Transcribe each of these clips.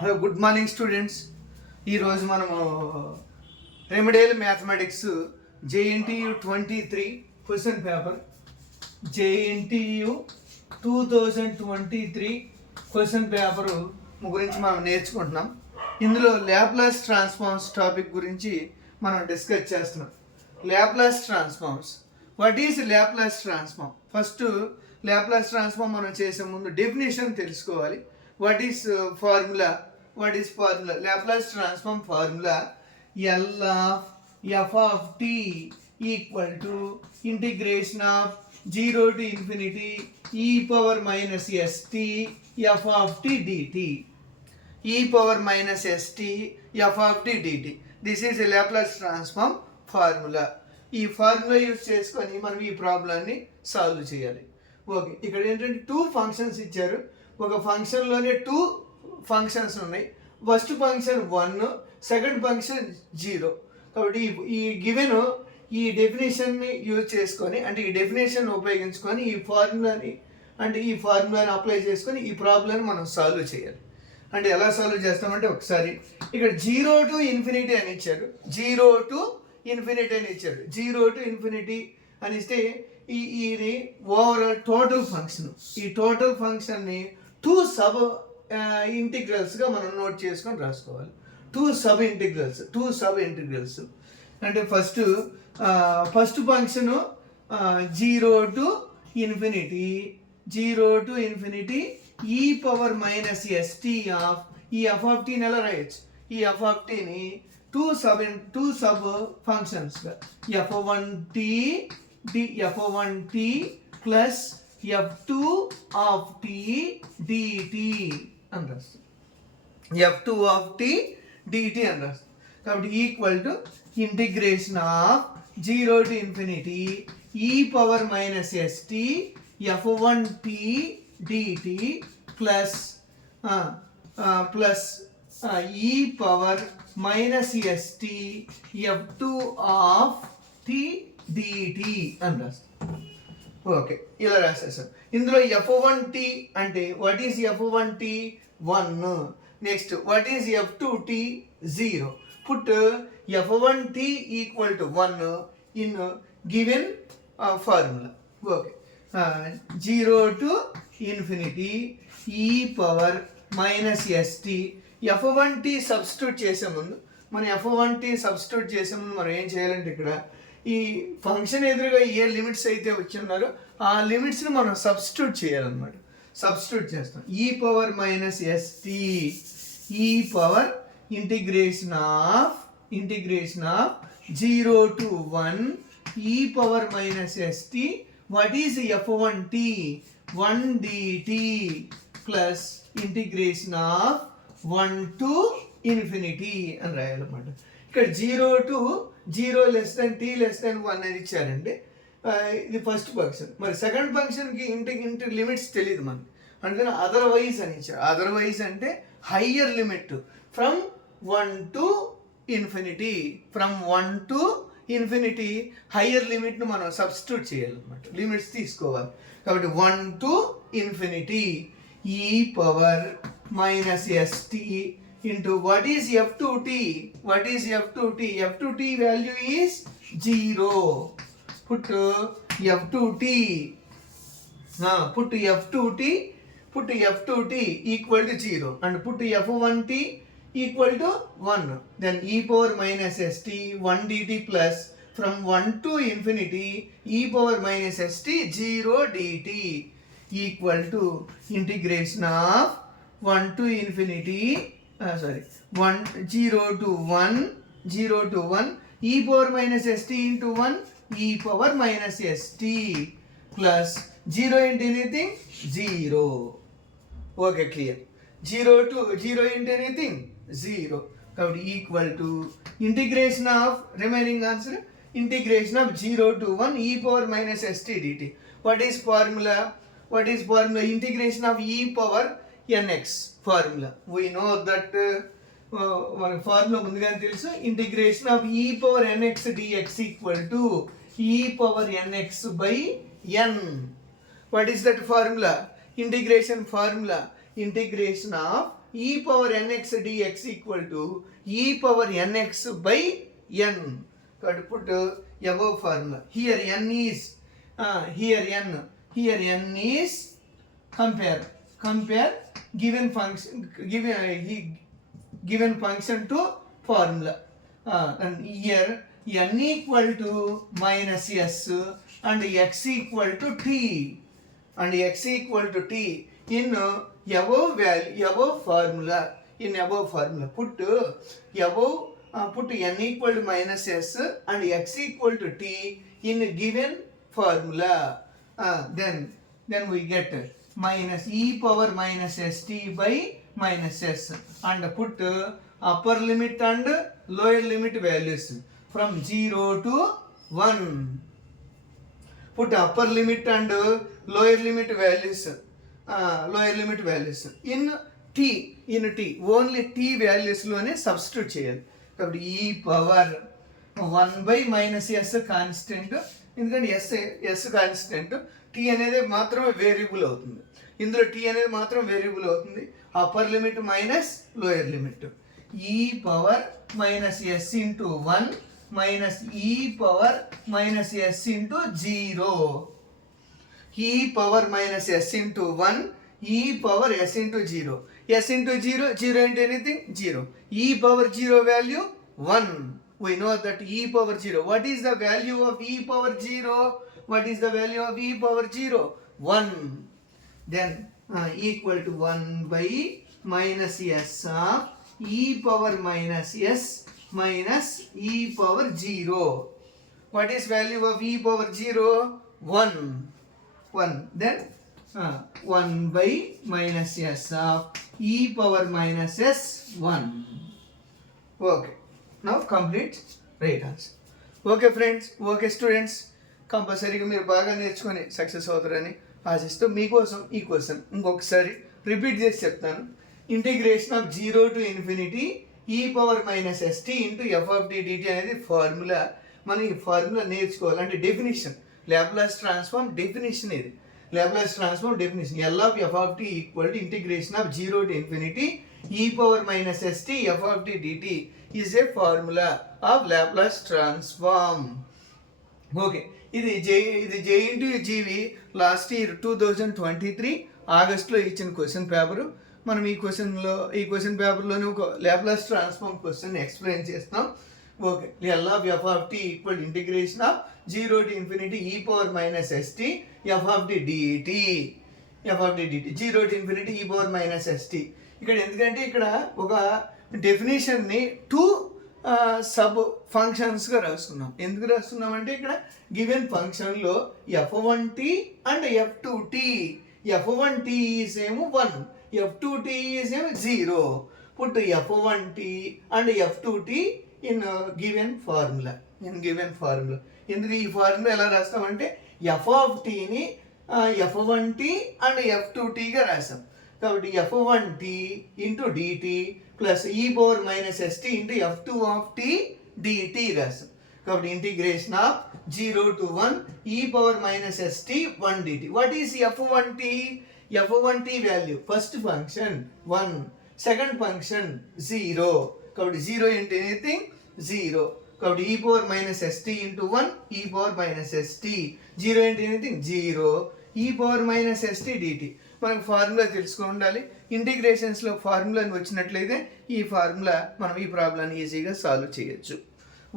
Good morning students. ఈరోజు మనము remedial mathematics JNTU 23 question paper JNTU 2023 question paper గురించి మనం నేర్చుకుంటున్నాం. ఇందులో ల్యాప్లాస్ ట్రాన్స్ఫార్మ్స్ టాపిక్ గురించి మనం డిస్కస్ చేస్తున్నాం. Laplace transforms, what is Laplace transform? First Laplace transform మనం చేసే ముందు డెఫినేషన్ తెలుసుకోవాలి. What is formula? What is formula? Laplace transform formula L of f of t equal to integration of 0 to infinity e power minus st f of t dt. E power minus st f of t dt. This is a Laplace transform formula. ఈ formula use చేసుకొని మనం ఈ ప్రాబ్లమ్ని solve చేయాలి. Okay, ఇక్కడ ఏంటంటే 2 functions ఇచ్చారు. ఒక ఫంక్షన్లోనే 2 ఫంక్షన్స్ ఉన్నాయి. First function 1, second function 0. కాబట్టి ఈ గివెన్ ఈ డెఫినేషన్ని యూజ్ చేసుకొని, అంటే ఈ డెఫినేషన్ ఉపయోగించుకొని ఈ ఫార్ములాని అప్లై చేసుకొని ఈ ప్రాబ్లమ్ని మనం సాల్వ్ చేయాలి. అంటే ఎలా సాల్వ్ చేస్తామంటే ఒకసారి ఇక్కడ 0 to infinity అని ఇచ్చారు. 0 to infinity అని ఇచ్చారు. 0 to infinity అని ఇస్తే ఇది ఓవరాల్ టోటల్ ఫంక్షన్. ఈ టోటల్ ఫంక్షన్ని 2 సబ్ ఇంటిగ్రల్స్గా మనం నోట్ చేసుకొని రాసుకోవాలి. 2 సబ్ ఇంటిగ్రల్స్ అంటే first function 0 to infinity e power minus st of ఈ ఎఫ్ ఆఫ్ టీని ఎలా రాయొచ్చు? ఈ ఎఫ్ ఆఫ్ టీని 2 సబ్ ఫంక్షన్స్గా f1t plus f2 of t dt అని రాస్తాం. f2 of t dt అని రాస్తాం. కాబట్టి equal to integration of 0 to infinity e power minus st f1t dt plus e power minus st f2 of t dt అని రాస్తాం. Okay, ఇలా రాసేసాం. ఇందులో f1t అంటే what is f1t? 1. Next what is f2t? 0. Put f1t equal to 1 in given formula. Okay, 0 to infinity e power minus st f1t substitute చేసే ముందు మనం ఏం చేయాలంటే ఇక్కడ ఈ ఫంక్షన్ ఎదురుగా ఏ లిమిట్స్ అయితే వచ్చి ఉన్నారో ఆ లిమిట్స్ని మనం సబ్స్టిట్యూట్ చేయాలన్నమాట. సబ్స్టిట్యూట్ చేస్తాం. ఈ పవర్ మైనస్ st ఈ పవర్ ఇంటిగ్రేషన్ ఆఫ్ 0 to 1 ఈ power minus st what is f1t 1 dt plus integration of 1 to infinity అని రాయాలన్నమాట. ఇక్కడ 0 less than t less than 1 అని ఇచ్చారండి. ఇది ఫస్ట్ ఫంక్షన్. మరి సెకండ్ ఫంక్షన్కి ఇంటి లిమిట్స్ తెలియదు మనకి, అందుకని అదర్వైజ్ అని ఇచ్చారు. అదర్వైజ్ అంటే higher limit from 1 to infinity higher లిమిట్ను మనం సబ్స్టిట్యూట్ చేయాలన్నమాట. లిమిట్స్ తీసుకోవాలి. కాబట్టి 1 to infinity e power minus st into what is f2t? F2t value is 0. Put f2t equal to 0 and put f1t equal to 1. Then e power minus st 1 dt plus from 1 to infinity e power minus st 0 dt equal to integration of 1 to infinity 0 to 1 e power minus st into 1 e power minus st plus 0 into anything 0. Okay, clear. 0 into anything 0. కాబట్టి equal to integration of remaining answer integration of 0 to 1 e power minus st dt. What is formula? Integration of e power nx formula. We know that మన formula ముందుగానే తెలుసు. Integration of e power nx dx equal to e power nx by n. What is that formula? Integration formula. Integration of e power nx dx equal to e power nx by n. కాబట్టి put above formula. Here n is compare given function to formula. And here n equal to minus s and x equal to t in above formula. Put n equal to minus s and x equal to t in given formula. Then we get minus e power minus st by minus s, and put upper limit and lower limit values from 0 to 1. Put upper limit and lower limit values in t only t values లోనే substitute చేయాలి. కాబట్టి e power 1 by minus s constant, ఎందుకంటే s constant, t అనేది మాత్రమే variable అవుతుంది. ఇందులో t అనేది మాత్రం వేరియబుల్ అవుతుంది. Upper limit minus lower limit. e power minus s into 1 minus e power minus s into 0. e power minus s into 1 e power s into 0. s into 0 అంటే anything 0. e power 0 value 1. We know that e power 0. What is the value of e power 0? 1. Then equal to 1 by minus s of e power minus s minus e power 0. What is value of e power 0? 1. Then 1 by minus s of e power minus s 1. Okay. Now complete right answer. Okay friends, okay students, కంపల్సరీగా మీరు బాగా నేర్చుకొని success అవుతారని ఆశిస్తూ మీకోసం ఈ question ఇంకొకసారి repeat చేసి చెప్తాను. Integration of 0 to infinity e power minus st into f of dt అనేది ఫార్ములా. మనం ఈ ఫార్ములా నేర్చుకోవాలి. అంటే డెఫినేషన్, లాప్లాస్ ట్రాన్స్ఫార్మ్ డెఫినేషన్. ఇది Laplace transform definition. L of f of t equal to integration of 0 to infinity e power minus st f of t dt is a formula of Laplace transform. Okay, ఇది J into GV last year 2023 ఆగస్ట్లో ఇచ్చిన question paper. మనం ఈ question పేపర్లోనే ఒక Laplace transform question explain చేస్తాం. Okay, L of f of t equal integration of 0 to infinity e power minus st f of the dt 0 to infinity e power minus st. ఇక్కడ ఎందుకంటే ఇక్కడ ఒక డెఫినేషన్ని 2 sub ఫంక్షన్స్గా రాస్తున్నాం. ఎందుకు రాస్తున్నాం అంటే ఇక్కడ గివెన్ ఫంక్షన్లో f1t and f2t. f1t is ఏమో 1, f2t ఈజ్ ఏమో 0. Put f1t and f2t in given formula. ఎందుకు ఈ ఫార్ములా ఎలా రాస్తామంటే f ఆఫ్ టీని f1t అండ్ f2tగా రాసాం. కాబట్టి f1t into dt plus e power minus st into f2 of t dt రాసాం. కాబట్టి integration of 0 to 1 e power minus st 1 dt. What is f1t? f1t value first function 1, second function 0. కాబట్టి 0 into anything 0. కాబట్టి e power minus st into 1 e power minus st. 0 into anything 0. e power minus st dt. మనకు formula తెలుసుకుని ఉండాలి. ఇంటిగ్రేషన్స్లో ఫార్ములాని వచ్చినట్లయితే ఈ formula మనం ఈ ప్రాబ్లాన్ని ఈజీగా సాల్వ్ చేయొచ్చు.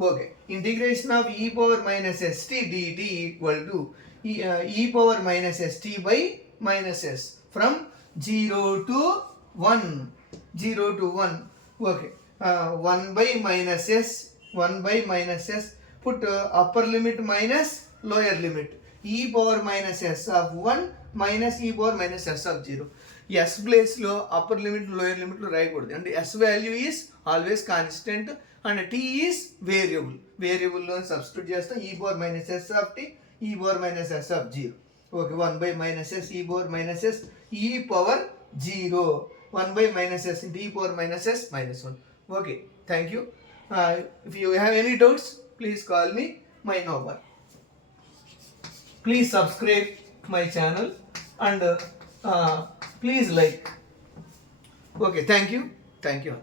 Okay, integration of e power minus st dt equal to e power minus st by minus s from 0 to 1. Okay, 1 by minus s put upper limit minus lower limit. e power minus s of 1 minus e power minus s of 0. S ప్లేస్లో upper limit lower లిమిట్లో రాయకూడదు. అంటే s value is always constant and t is వేరియబుల్లో substitute చేస్తాం. e power minus s of t, e power minus s of 0. Okay, 1 by minus s e power minus s e power 0. 1 by minus s into e power minus s minus 1. Okay, thank you. If you have any doubts, please call me. My number. Please subscribe my channel and please like. Okay, thank you.